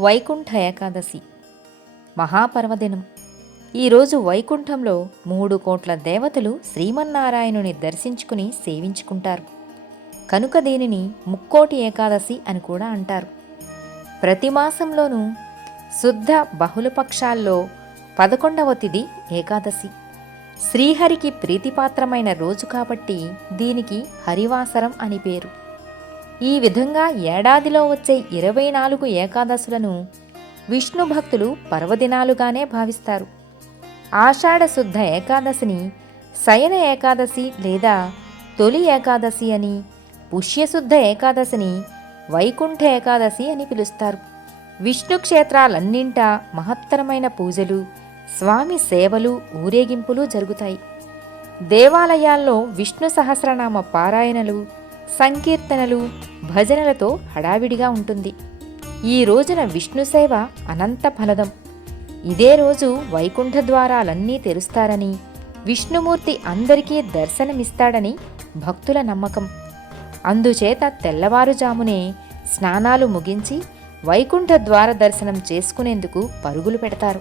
వైకుంఠ ఏకాదశి. మహాపర్వదినం. ఈరోజు వైకుంఠంలో మూడు కోట్ల దేవతలు శ్రీమన్నారాయణుని దర్శించుకుని సేవించుకుంటారు. కనుక దీనిని ముక్కోటి ఏకాదశి అని కూడా అంటారు. ప్రతి మాసంలోనూ శుద్ధ బహుళపక్షాల్లో పదకొండవ తిది ఏకాదశి. శ్రీహరికి ప్రీతిపాత్రమైన రోజు కాబట్టి దీనికి హరివాసరం అని పేరు. ఈ విధంగా ఏడాదిలో వచ్చే ఇరవై నాలుగు ఏకాదశులను విష్ణు భక్తులు పర్వదినాలుగానే భావిస్తారు. ఆషాఢ శుద్ధ ఏకాదశిని శయన ఏకాదశి లేదా తొలి ఏకాదశి అని పుష్యశుద్ధ ఏకాదశిని వైకుంఠ ఏకాదశి అని పిలుస్తారు. విష్ణు క్షేత్రాలన్నింటా మహత్తరమైన పూజలు స్వామి సేవలు ఊరేగింపులు జరుగుతాయి. దేవాలయాల్లో విష్ణు సహస్రనామ పారాయణలు సంకీర్తనలు భజనలతో హడావిడిగా ఉంటుంది. ఈ రోజున విష్ణు సేవ అనంత ఫలదం. ఇదే రోజు వైకుంఠ ద్వారాలన్నీ తెరుస్తారని విష్ణుమూర్తి అందరికీ దర్శనమిస్తాడని భక్తుల నమ్మకం. అందుచేత తెల్లవారుజామునే స్నానాలు ముగించి వైకుంఠ ద్వార దర్శనం చేసుకునేందుకు పరుగులు పెడతారు.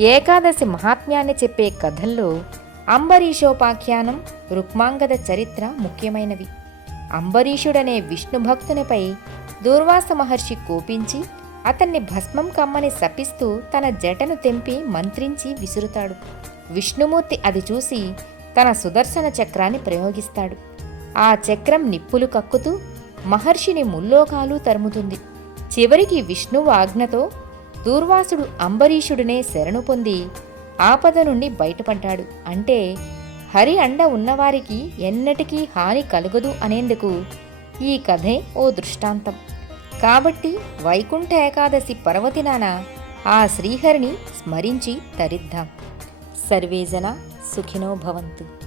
ఏకాదశి మహాత్మ్యాన్ని చెప్పే కథల్లో అంబరీషోపాఖ్యానం రుక్మాంగద చరిత్ర ముఖ్యమైనవి. అంబరీషుడనే విష్ణు భక్తునిపై దూర్వాస మహర్షి కోపించి అతన్ని భస్మం కమ్మని శపిస్తూ తన జటను తెంపి మంత్రించి విసురుతాడు. విష్ణుమూర్తి అది చూసి తన సుదర్శన చక్రాన్ని ప్రయోగిస్తాడు. ఆ చక్రం నిప్పులు కక్కుతూ మహర్షిని ముల్లోకాలు తరుముతుంది. చివరికి విష్ణువు ఆజ్ఞతో దూర్వాసుడు అంబరీషుడినే శరణు పొంది ఆపద నుండి బయటపడ్డాడు. అంటే హరి అండ ఉన్నవారికి ఎన్నటికీ హాని కలుగదు అనేందుకు ఈ కథే ఓ దృష్టాంతం. కాబట్టి వైకుంఠ ఏకాదశి పర్వదినాన ఆ శ్రీహరిని స్మరించి తరిద్దాం. సర్వేజన సుఖినో భవంతు.